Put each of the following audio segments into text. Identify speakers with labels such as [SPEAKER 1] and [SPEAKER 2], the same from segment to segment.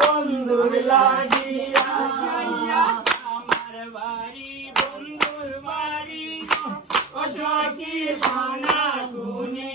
[SPEAKER 1] বন্ধুর লাগিয়া
[SPEAKER 2] আমার বাড়ি বন্ধুর বাড়ি
[SPEAKER 1] ও সখী
[SPEAKER 2] খানা গুনি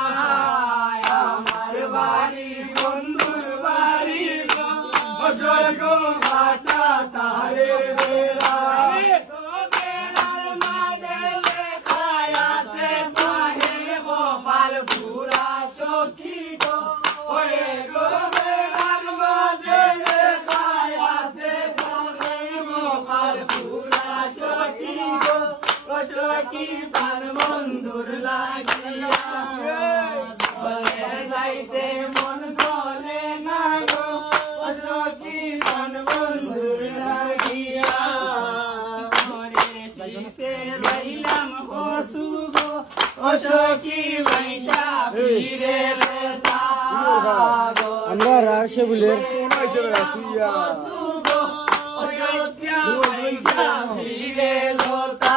[SPEAKER 1] বাড়ি বন্ধুর বাড়ি
[SPEAKER 2] বেড়া। গো? পুরা সখী গো? অশোকী পান বন্ধুর লাগিয়া। চলে যাইতে মন চলে না গো অশোকী পান বন্ধুর লাগিয়া
[SPEAKER 1] ঘরের শীষে রইলাম হসু গো
[SPEAKER 2] অশোকী বৈশা ফিরে লেতা গো
[SPEAKER 3] আমরা রাশে বলে
[SPEAKER 2] ফিরে লোতা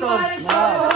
[SPEAKER 1] তোমার
[SPEAKER 2] সবাই আছে